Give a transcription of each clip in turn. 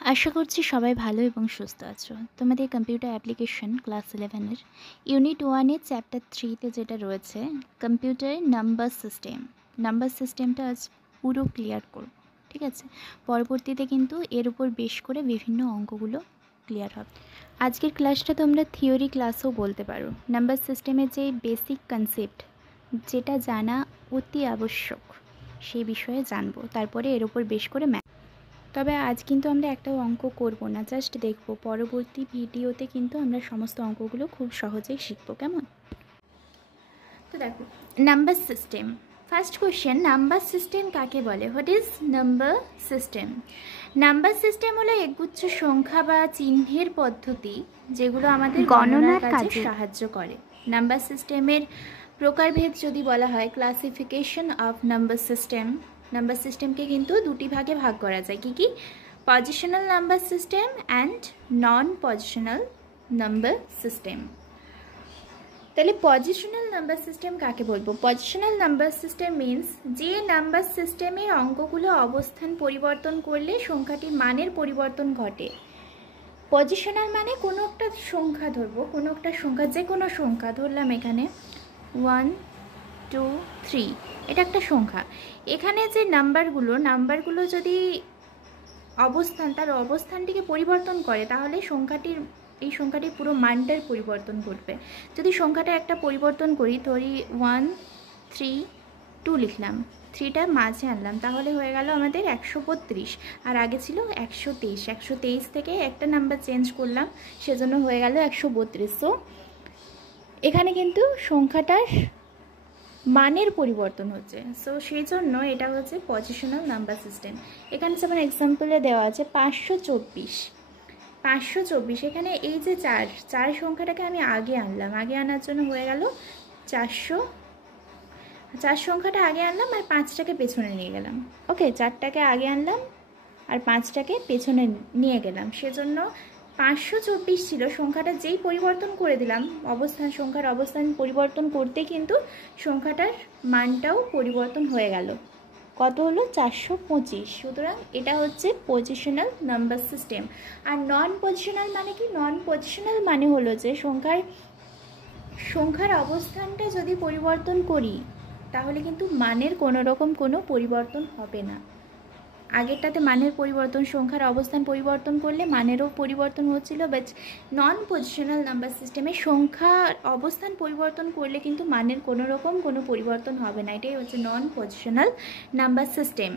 আশা করছি সবাই ভালো এবং সুস্থ আছো। তোমাদের কম্পিউটার অ্যাপ্লিকেশন ক্লাস 11-এর ইউনিট 1-এর চ্যাপ্টার 3-তে যেটা রয়েছে কম্পিউটার নাম্বার সিস্টেম। নাম্বার সিস্টেমটা আজ পুরো ক্লিয়ার করব, ঠিক আছে? পরবর্তীতে কিন্তু এর উপর বেশ করে বিভিন্ন অঙ্কগুলো ক্লিয়ার হবে। আজকের ক্লাসটা তোমরা থিওরি ক্লাসও বলতে পারো। নাম্বার সিস্টেমের যে বেসিক কনসেপ্ট, যেটা জানা অতি আবশ্যক, সেই বিষয়ে জানবো। তারপরে এর উপর বেশ করে তবে আজ কিন্তু আমরা একটা অঙ্ক করব না, জাস্ট দেখব। পরবর্তী ভিডিওতে কিন্তু আমরা সমস্ত অঙ্কগুলো খুব সহজেই শিখব, কেমন? তো দেখো, number system. First question, number system কাকে বলে? What is number system? Number system হলো একগুচ্ছ সংখ্যা বা চিহ্নের পদ্ধতি যেগুলো আমাদের গণনার কাজে সাহায্য করে। নাম্বার সিস্টেমের প্রকারভেদ যদি বলা হয়, classification of number system, number সিস্টেমকে কিন্তু দুটি ভাগে ভাগ করা যায়। কি কি? Positional number system and non positional number system. তাহলে পজিশনাল নাম্বার সিস্টেম কাকে বলবো? পজিশনাল নাম্বার সিস্টেম মিন্স যে নাম্বার সিস্টেমের অঙ্কগুলো অবস্থান পরিবর্তন করলে সংখ্যাটির মানের পরিবর্তন ঘটে। পজিশনাল মানে কোনো একটা সংখ্যা ধরবো, কোনো একটা সংখ্যা, যে কোনো সংখ্যা ধরলাম, এখানে 1 2 3, এটা একটা সংখ্যা। এখানে যে নাম্বারগুলো যদি তার অবস্থানটিকে পরিবর্তন করে, তাহলে এই সংখ্যাটির পুরো মানটার পরিবর্তন ঘটবে। যদি সংখ্যাটা একটা পরিবর্তন করি, ধরি 1 3 2 লিখলাম, 3টা মাঝে আনলাম, তাহলে হয়ে গেল আমাদের 132, আর আগে ছিল 123। 123 থেকে একটা নাম্বার চেঞ্জ করলাম, সেজন্য হয়ে গেল 132। সো এখানে কিন্তু সংখ্যাটার মানের পরিবর্তন হচ্ছে। সো সেই জন্য এটা হচ্ছে পজিশনাল নাম্বার সিস্টেম। এখানে যেমন এক্সাম্পলে দেওয়া আছে 524। 524, এখানে এই যে 4 সংখ্যাটাকে আমি আগে আনলাম, আগে আনার জন্য হয়ে গেল 400। 4 সংখ্যাটা আগে আনলাম আর 5টাকে পেছনে নিয়ে গেলাম। ওকে, 4টাকে আগে আনলাম আর 5টাকে পেছনে নিয়ে গেলাম, সেজন্য 524 ছিল সংখ্যাটা। যেই পরিবর্তন করে দিলাম সংখ্যার অবস্থান পরিবর্তন করতে কিন্তু সংখ্যাটার মানটাও পরিবর্তন হয়ে গেল। কত হলো? 425। সুতরাং এটা হচ্ছে পজিশনাল নাম্বার সিস্টেম। আর নন পজিশনাল মানে কি? নন পজিশনাল মানে হলো যে সংখ্যার অবস্থানটা যদি পরিবর্তন করি, তাহলে কিন্তু মানের কোনো রকম কোনো পরিবর্তন হবে না। আগেরটাতে মানের পরিবর্তন, সংখ্যার অবস্থান পরিবর্তন করলে মানেরও পরিবর্তন হচ্ছিল, বাট নন পজিশনাল নাম্বার সিস্টেমে সংখ্যার অবস্থান পরিবর্তন করলে কিন্তু মানের কোনো রকম কোনো পরিবর্তন হবে না। এটাই হচ্ছে নন পজিশনাল নাম্বার সিস্টেম।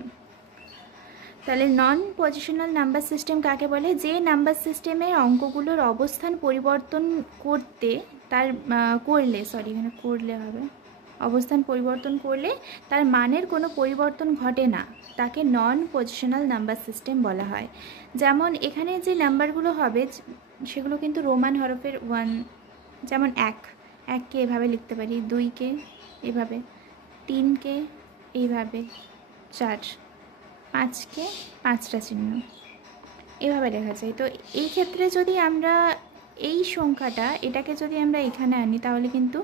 তাহলে নন পজিশনাল নাম্বার সিস্টেম কাকে বলে? যে নাম্বার সিস্টেমের অঙ্কগুলোর অবস্থান পরিবর্তন অবস্থান পরিবর্তন করলে তার মানের কোনো পরিবর্তন ঘটে না, তাকে নন পজিশনাল নাম্বার সিস্টেম বলা হয়। যেমন এখানে যে নাম্বারগুলো হবে সেগুলো কিন্তু রোমান হরফের 1, যেমন 1কে এভাবে লিখতে পারি, 2কে এভাবে, 3কে এইভাবে, 4, 5কে 5টা চিহ্ন এভাবে লেখা যায়। তো এই ক্ষেত্রে যদি আমরা এই সংখ্যাটা এটাকে যদি আমরা এখানে আনি, তাহলে কিন্তু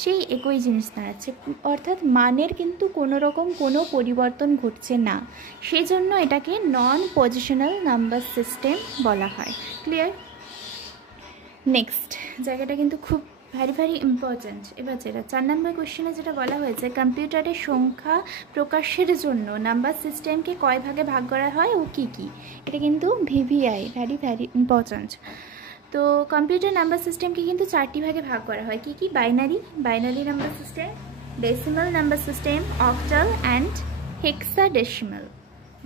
সেই একই জিনিস দাঁড়াচ্ছে, অর্থাৎ মানের কিন্তু কোনো রকম কোনো পরিবর্তন ঘটছে না। সেই জন্য এটাকে নন পজিশনাল নাম্বার সিস্টেম বলা হয়। ক্লিয়ার? নেক্সট জায়গাটা কিন্তু খুব ভেরি ইম্পর্ট্যান্ট। এবার যেটা 4 নম্বর কোয়েশ্চেনে যেটা বলা হয়েছে, কম্পিউটারের সংখ্যা প্রকাশের জন্য নাম্বার সিস্টেমকে কয় ভাগে ভাগ করা হয় ও কী কী? এটা কিন্তু ভিভিআই, ভেরি ইম্পর্ট্যান্ট। তো কম্পিউটার নাম্বার সিস্টেমকে কিন্তু 4টি ভাগে ভাগ করা হয়। কি কি? Binary number system, decimal number system, octal and hexadecimal.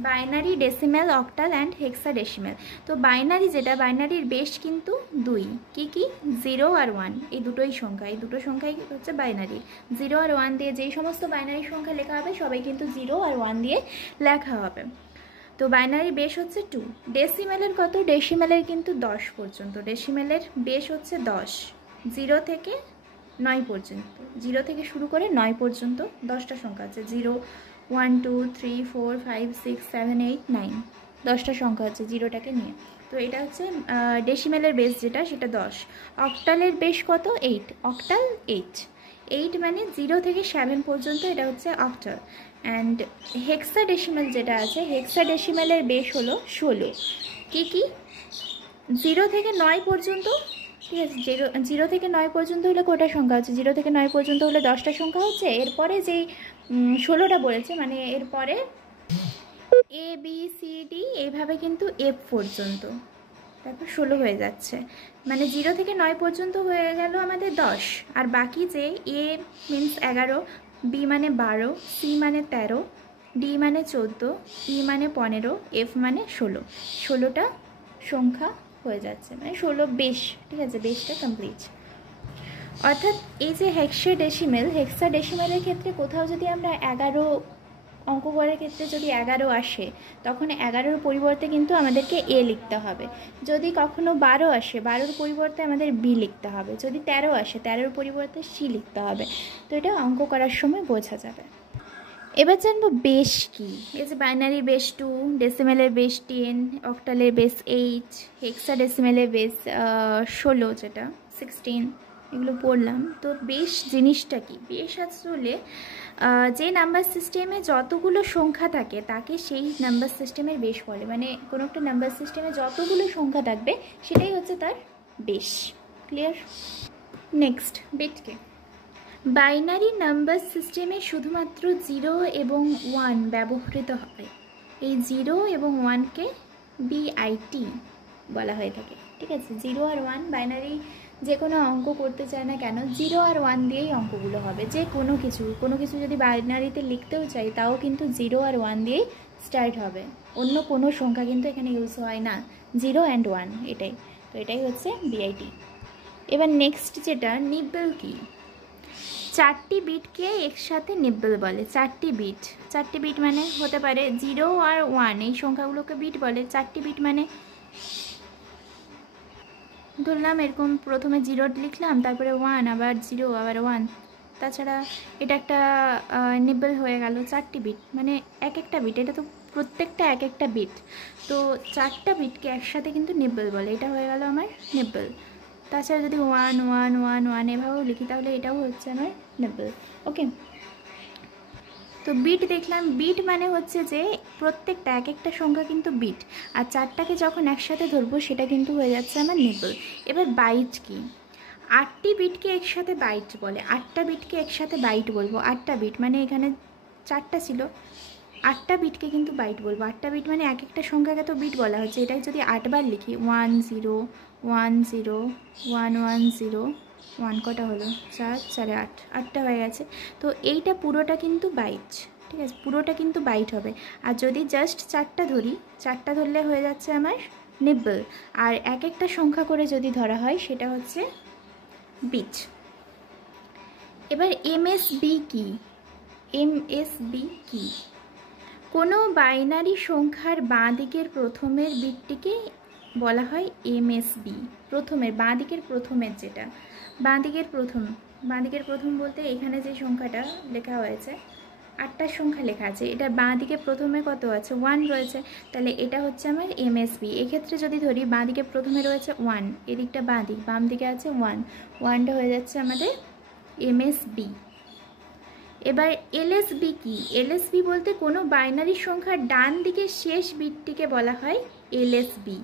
Binary, decimal, octal and hexadecimal. তো বাইনারির বেশ কিন্তু 2। কি কি? 0 আর 1, এই দুটোই সংখ্যা, এই দুটো সংখ্যাই হচ্ছে বাইনারি। 0 আর 1 দিয়ে যেই সমস্ত বাইনারি সংখ্যা লেখা হবে সবাই কিন্তু 0 আর 1 দিয়ে লেখা হবে। তো বাইনারি বেস হচ্ছে 2। ডেসিমেলের কত? ডেসিমেলের কিন্তু 10 পর্যন্ত। ডেসিমেলের বেস হচ্ছে 10, 0 থেকে 9 পর্যন্ত। 0 থেকে শুরু করে 9 পর্যন্ত 10টা সংখ্যা আছে। 0 1 2 3 4 5 6 7 8 9, 10টা সংখ্যা আছে 0টাকে নিয়ে। তো এটা হচ্ছে ডেসিমেলের বেস যেটা, সেটা 10। অক্টালের বেস কত? 8। অক্টাল 8 মানে 0 থেকে 7 পর্যন্ত, এটা হচ্ছে অক্টাল। অ্যান্ড হেক্সাডেসিমাল যেটা আছে, হেক্সাডেসিমালের বেস হলো 16। কি কি 0 থেকে 9 পর্যন্ত, ঠিক আছে, 0 থেকে 9 পর্যন্ত হলে কটা সংখ্যা হচ্ছে? 0 থেকে 9 পর্যন্ত হলে 10টা সংখ্যা হচ্ছে। এরপরে যেই 16টা বলেছে, মানে এরপরে এ বি সি ডি এইভাবে কিন্তু এফ পর্যন্ত, তারপর 16 হয়ে যাচ্ছে। মানে 0 থেকে 9 পর্যন্ত হয়ে গেল আমাদের 10, আর বাকি যে এ মিনস 11, বি মানে 12, সি মানে 13, ডি মানে 14, ই মানে 15, এফ মানে 16। 16টা সংখ্যা হয়ে যাচ্ছে, মানে 16 বেশ, ঠিক আছে, বেশটা কমপ্লিট। অর্থাৎ এই যে হেক্সাডেসিমেলের ক্ষেত্রে কোথাও যদি আমরা 11 অঙ্ক করার ক্ষেত্রে যদি 11 আসে, তখন 11-র পরিবর্তে কিন্তু আমাদেরকে এ লিখতে হবে। যদি কখনো 12 আসে, 12-র পরিবর্তে আমাদের বি লিখতে হবে। যদি 13 আসে, 13-র পরিবর্তে সি লিখতে হবে। তো এটা অঙ্ক করার সময় বোঝা যাবে। এবার জানবো বেশ কি। এই যে বাইনারি বেস 2, ডেসিমেলের বেস 10, অক্টালের বেস 8, হেক্সাডেসিমেলের বেস 16, যেটা 16, এগুলো পড়লাম। তো বেশ জিনিসটা কি? বেশ আসলে যে নাম্বার সিস্টেমে যতগুলো সংখ্যা থাকে তাকে সেই নাম্বার সিস্টেমের বেশ বলে। মানে কোনো একটা নাম্বার সিস্টেমে যতগুলো সংখ্যা থাকবে সেটাই হচ্ছে তার বেশ। ক্লিয়ার? নেক্সট, বিটকে। বাইনারি নাম্বার সিস্টেমে শুধুমাত্র 0 এবং 1 ব্যবহৃত হয়। এই 0 এবং 1কে বিআইটি বলা হয়ে থাকে, ঠিক আছে। 0 আর 1 বাইনারি যে কোনো অঙ্ক করতে চায় না কেন, 0 আর 1 দিয়েই অঙ্কগুলো হবে। যে কোনো কিছু যদি বাইনারিতে লিখতেও চাই, তাও কিন্তু 0 আর 1 দিয়েই স্টার্ট হবে। অন্য কোনো সংখ্যা কিন্তু এখানে ইউজ হয় না, 0 অ্যান্ড 1, এটাই। তো এটাই হচ্ছে বিআইটি। এবার নেক্সট যেটা, নিব্বেল কি। 4টি বিটকে একসাথে নিব্বেল বলে। 4টি বিট মানে হতে পারে 0 আর 1, এই সংখ্যাগুলোকে বিট বলে। 4টি বিট মানে ধরলাম এরকম প্রথমে 0 লিখলাম, তারপরে 1, আবার 0, আবার 1। তাছাড়া এটা একটা নিব্বেল হয়ে গেল। 4টি বিট মানে এক একটা বিট, এটা তো প্রত্যেকটা এক একটা বিট। তো 4টা বিটকে একসাথে কিন্তু নিব্বেল বলে। এটা হয়ে গেল আমার নিব্বেল। তাছাড়া যদি 1 1 1 1 এভাবেও লিখি, তাহলে এটাও হচ্ছে আমার নিব্বেল। ওকে, তো বিট দেখলাম। বিট মানে হচ্ছে যে প্রত্যেকটা এক একটা সংখ্যা কিন্তু বিট, আর 4টাকে যখন একসাথে ধরবো সেটা কিন্তু হয়ে যাচ্ছে আমার নিব্বেল। এবার বাইট কি। 8টি বিটকে একসাথে বাইট বলে। 8টা বিটকে একসাথে বাইট বলবো। 8টা বিট মানে এখানে 4টা ছিল, 8টা বিটকে কিন্তু বাইট বলবো। 8টা বিট মানে এক একটা সংখ্যাকে তো বিট বলা হচ্ছে। এটাই যদি 8বার লিখি, 1 0 1 0 1 1 0 1, কটা হলো? 4 4 8, 8টা হয়ে গেছে। তো এইটা পুরোটা কিন্তু বাইট, ঠিক আছে, পুরোটা কিন্তু বাইট হবে। আর যদি জাস্ট 4টা ধরি, 4টা ধরলে হয়ে যাচ্ছে আমার নিব্বেল। আর এক একটা সংখ্যা করে যদি ধরা হয় সেটা হচ্ছে বিট। এবার এমএসবি কি। এমএসবি কি। কোনো বাইনারি সংখ্যার বাঁ দিকের প্রথমের বিটটিকে বলা হয় এমএসবি। প্রথমের, বাঁ দিকের প্রথমের, যেটা বাঁ দিকের প্রথম বলতে এখানে যে সংখ্যাটা লেখা হয়েছে, 8টা সংখ্যা লেখা আছে, এটা বাঁ দিকে প্রথমে কত আছে? 1 রয়েছে, তাহলে এটা হচ্ছে আমার এমএসবি। এক্ষেত্রে যদি ধরি বাঁ দিকে প্রথমে রয়েছে 1, এদিকটা বাঁ দিক, বাম দিকে আছে 1, 1টা হয়ে যাচ্ছে আমাদের এমএসবি। এবার এলএসবি কি। এলএসবি বলতে কোনো বাইনারি সংখ্যার ডান দিকের শেষ বিটটিকে বলা হয় এলএসবি।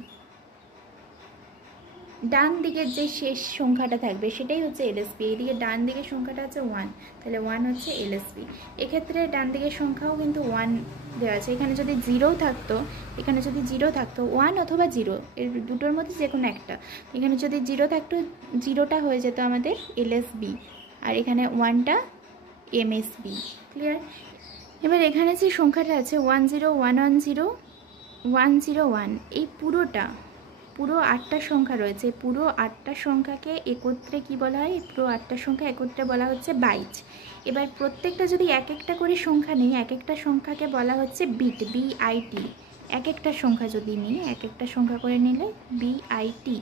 ডান দিকের যে শেষ সংখ্যাটা থাকবে সেটাই হচ্ছে এলএসবি। এদিকে ডান দিকের সংখ্যাটা আছে 1, তাহলে 1 হচ্ছে এলএসবি। এক্ষেত্রে ডান দিকের সংখ্যাও কিন্তু 1 দেওয়া আছে। এখানে যদি 0 থাকতো, 1 অথবা 0, এর দুটোর মধ্যে যে কোনো একটা। এখানে যদি 0 থাকতো, 0টা হয়ে যেত আমাদের এলএসবি, আর এখানে 1টা এমএসবি। ক্লিয়ার? এবার এখানে যে সংখ্যাটা আছে 1 0 1 1 0 1 0 1, এই পুরো 8টা সংখ্যা রয়েছে। পুরো 8টা সংখ্যাকে একত্রে কি বলা হয়? পুরো 8টা সংখ্যা একত্রে বলা হচ্ছে বাইট। এবার প্রত্যেকটা যদি এক একটা করে সংখ্যা নিই, এক একটা সংখ্যাকে বলা হচ্ছে বিট, বিআইটি। এক একটা সংখ্যা যদি নিই, এক একটা সংখ্যা করে নিলে বিআইটি,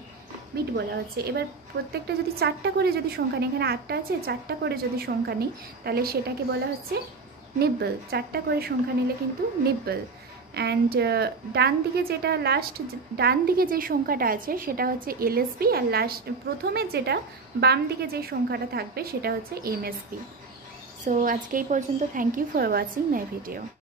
বিট বলা হচ্ছে। এবার প্রত্যেকটা যদি 4টা করে যদি সংখ্যা নিই, এখানে 8টা আছে, 4টা করে যদি সংখ্যা নিই, তাহলে সেটাকে বলা হচ্ছে নিব্বেল। 4টা করে সংখ্যা নিলে কিন্তু নিব্বেল। অ্যান্ড ডান দিকে যেটা ডান দিকে যে সংখ্যাটা আছে সেটা হচ্ছে এলএসবি, আর প্রথমে যেটা বাম দিকে যে সংখ্যাটা থাকবে সেটা হচ্ছে এমএসবি। সো আজকে এই পর্যন্ত। Thank you for watching my video.